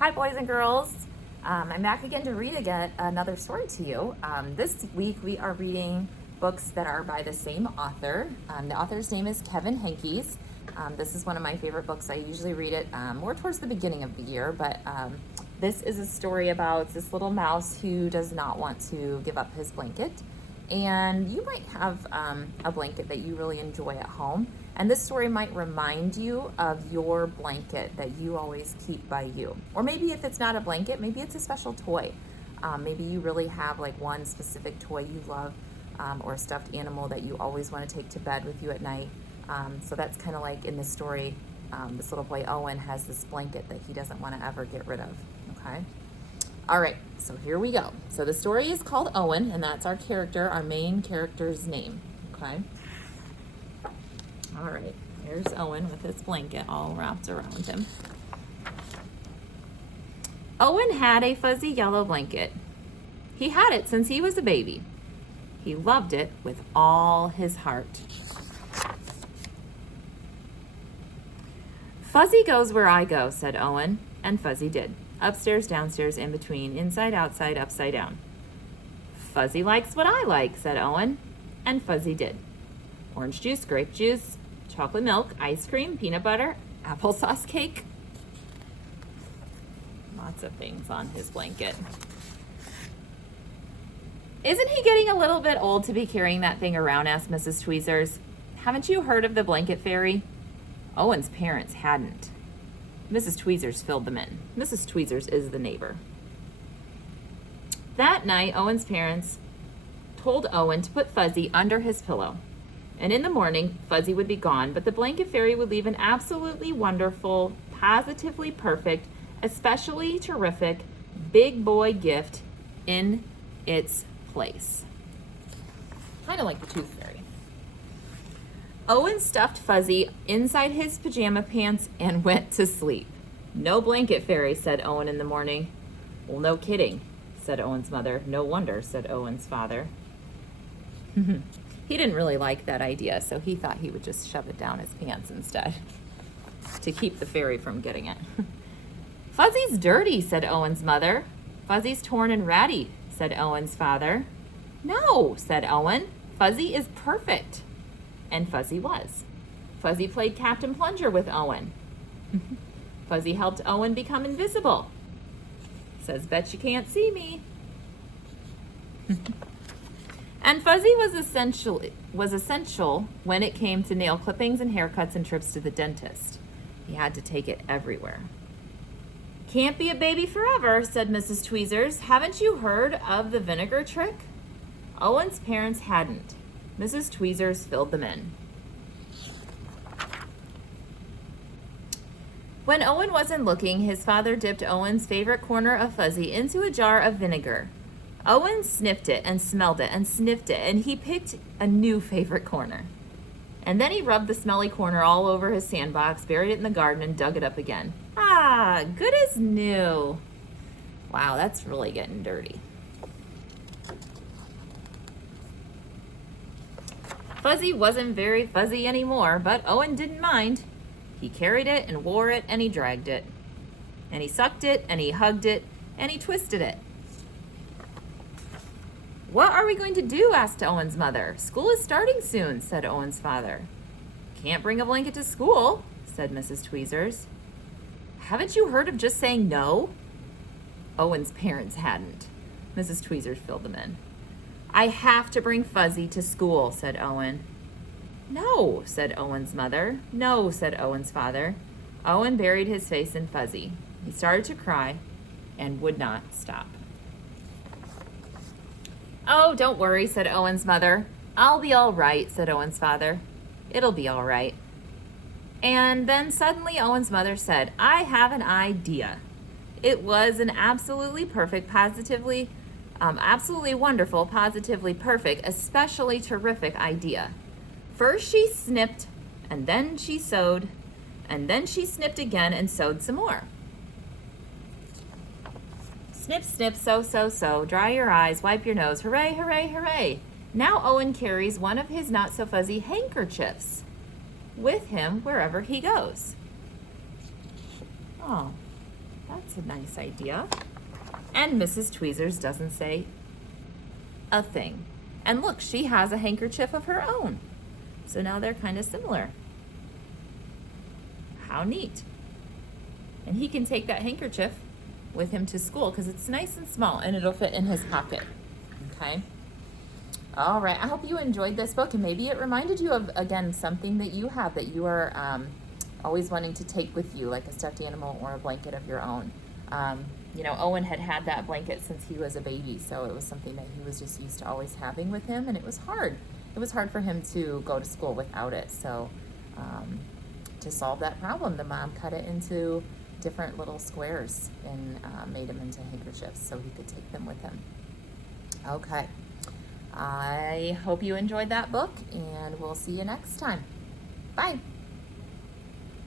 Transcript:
Hi, boys and girls. I'm back again to read again another story to you. This week we are reading books that are by the same author. The author's name is Kevin Henkes. This is one of my favorite books. I usually read it more towards the beginning of the year, but this is a story about this little mouse who does not want to give up his blanket. And you might have a blanket that you really enjoy at home. And this story might remind you of your blanket that you always keep by you. Or maybe if it's not a blanket, maybe it's a special toy. Maybe you really have like one specific toy you love or a stuffed animal that you always want to take to bed with you at night. So that's kind of like in this story, this little boy Owen has this blanket that he doesn't want to ever get rid of, okay? All right, so here we go. So the story is called Owen, and that's our character, our main character's name, okay? All right, here's Owen with his blanket all wrapped around him. Owen had a fuzzy yellow blanket. He had it since he was a baby. He loved it with all his heart. Fuzzy goes where I go, said Owen, and Fuzzy did. Upstairs, downstairs, in between, inside, outside, upside down. Fuzzy likes what I like, said Owen, and Fuzzy did. Orange juice, grape juice, chocolate milk, ice cream, peanut butter, applesauce cake. Lots of things on his blanket. Isn't he getting a little bit old to be carrying that thing around, asked Mrs. Tweezers. Haven't you heard of the blanket fairy? Owen's parents hadn't. Mrs. Tweezers filled them in. Mrs. Tweezers is the neighbor. That night, Owen's parents told Owen to put Fuzzy under his pillow. And in the morning, Fuzzy would be gone, but the blanket fairy would leave an absolutely wonderful, positively perfect, especially terrific, big boy gift in its place. Kind of like the tooth fairy. Owen stuffed Fuzzy inside his pajama pants and went to sleep. No blanket fairy, said Owen in the morning. Well, no kidding, said Owen's mother. No wonder, said Owen's father. He didn't really like that idea, so he thought he would just shove it down his pants instead to keep the fairy from getting it. Fuzzy's dirty, said Owen's mother. Fuzzy's torn and ratty, said Owen's father. No, said Owen. Fuzzy is perfect. And Fuzzy was. Fuzzy played Captain Plunger with Owen. Fuzzy helped Owen become invisible. Says, bet you can't see me. And Fuzzy was essential when it came to nail clippings and haircuts and trips to the dentist. He had to take it everywhere. Can't be a baby forever, said Mrs. Tweezers. Haven't you heard of the vinegar trick? Owen's parents hadn't. Mrs. Tweezers filled them in. When Owen wasn't looking, his father dipped Owen's favorite corner of Fuzzy into a jar of vinegar. Owen sniffed it and smelled it and sniffed it, and he picked a new favorite corner. And then he rubbed the smelly corner all over his sandbox, buried it in the garden, and dug it up again. Ah, good as new. Wow, that's really getting dirty. Fuzzy wasn't very fuzzy anymore, but Owen didn't mind. He carried it and wore it and he dragged it. And he sucked it and he hugged it and he twisted it. What are we going to do? Asked Owen's mother. School is starting soon, said Owen's father. Can't bring a blanket to school, said Mrs. Tweezers. Haven't you heard of just saying no? Owen's parents hadn't. Mrs. Tweezers filled them in. I have to bring Fuzzy to school, said Owen. No, said Owen's mother. No, said Owen's father. Owen buried his face in Fuzzy. He started to cry and would not stop. Oh, don't worry, said Owen's mother. I'll be all right, said Owen's father. It'll be all right. And then suddenly Owen's mother said, I have an idea. It was an absolutely perfect, absolutely wonderful, positively perfect, especially terrific idea. First she snipped, and then she sewed, and then she snipped again and sewed some more. Snip, snip, sew, sew, sew, dry your eyes, wipe your nose, hooray, hooray, hooray. Now Owen carries one of his not-so-fuzzy handkerchiefs with him wherever he goes. Oh, that's That's a nice idea. And Mrs. Tweezers doesn't say a thing. And look, she has a handkerchief of her own. So now they're kind of similar. How neat. And he can take that handkerchief with him to school because it's nice and small and it'll fit in his pocket. Okay. All right. I hope you enjoyed this book and maybe it reminded you of, again, something that you have that you are always wanting to take with you, like a stuffed animal or a blanket of your own. You know, Owen had that blanket since he was a baby, so it was something that he was just used to always having with him, and it was hard. It was hard for him to go to school without it. So to solve that problem, the mom cut it into different little squares and made them into handkerchiefs so he could take them with him. Okay. I hope you enjoyed that book, and we'll see you next time. Bye.